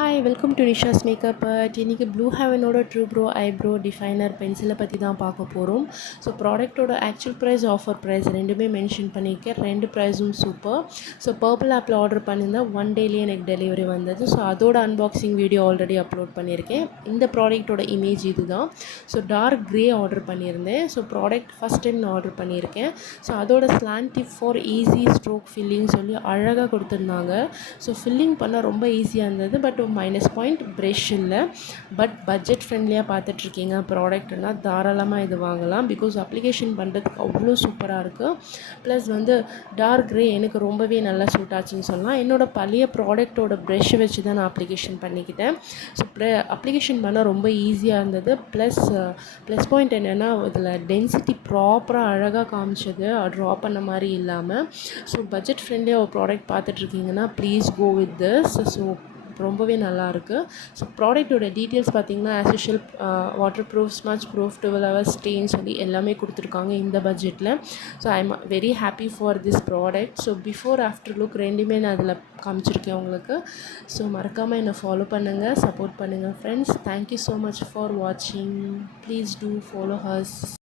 Hi welcome to Nisha's makeup. இன்றைக்கி blue ஹெவனோட true brow eyebrow definer பென்சிலை பற்றி தான் பார்க்க போகிறோம். ஸோ ப்ராடக்ட்டோட ஆக்சுவல் ப்ரைஸ், ஆஃபர் ப்ரைஸ் ரெண்டுமே மென்ஷன் பண்ணியிருக்கேன். ரெண்டு ப்ரைஸும் சூப்பர். ஸோ பர்பிள் ஆப்பில் ஆர்டர் பண்ணியிருந்தேன், 1 டேலேயே எனக்கு டெலிவரி வந்தது. ஸோ அதோட அன்பாக்சிங் வீடியோ ஆல்ரெடி அப்லோட் பண்ணியிருக்கேன். இந்த ப்ராடக்ட்டோட இமேஜ் இது தான். ஸோ டார்க் க்ரே ஆர்டர் பண்ணியிருந்தேன். ஸோ ப்ராடக்ட் ஃபஸ்ட் டைம் நான் ஆர்டர் பண்ணியிருக்கேன். ஸோ அதோட slant tip for easy stroke filling சொல்லி அழகாக கொடுத்துருந்தாங்க. ஸோ ஃபில்லிங் பண்ண ரொம்ப ஈஸியாக இருந்தது. பட் மைனஸ் பாயிண்ட் ப்ரெஷ் இல்லை. பட் பட்ஜெட் ஃப்ரெண்ட்லியாக பார்த்துட்ருக்கீங்க ப்ராடக்ட்னால் தாராளமாக இது வாங்கலாம். பிகாஸ் அப்ளிகேஷன் பண்ணுறதுக்கு அவ்வளோ சூப்பராக இருக்குது. ப்ளஸ் டார்க் க்ரே எனக்கு ரொம்பவே நல்லா சூட் ஆச்சுன்னு சொல்லலாம். என்னோடய பழைய ப்ராடக்ட்டோட ப்ரெஷ்ஷை வச்சு தான் நான் அப்ளிகேஷன் பண்ணிக்கிட்டேன். ஸோ அப்ளிகேஷன் பண்ண ரொம்ப ஈஸியாக இருந்தது. ப்ளஸ் பாயிண்ட் என்னென்னா இதில் டென்சிட்டி ப்ராப்பராக அழகாக காமிச்சது, ட்ரா பண்ண மாதிரி இல்லாமல். ஸோ பட்ஜெட் ஃப்ரெண்ட்லியாக ஒரு ப்ராடக்ட் பார்த்துட்ருக்கீங்கன்னா please go with this. So ரொம்பவே நல்லாயிருக்கு. ஸோ ப்ராடக்ட்டோட டீட்டெயில்ஸ் பார்த்திங்கன்னா as usual waterproof, smudge proof, 12 hours ஸ்டேன்னு சொல்லி எல்லாமே கொடுத்துருக்காங்க இந்த பட்ஜெட்டில். So I am very happy for this product. So before after look ரெண்டுமே நான் அதில் காமிச்சிருக்கேன் உங்களுக்கு. ஸோ மறக்காமல் என்னை ஃபாலோ பண்ணுங்கள், சப்போர்ட் பண்ணுங்கள் friends. Thank you so much for வாட்சிங். Please do follow has.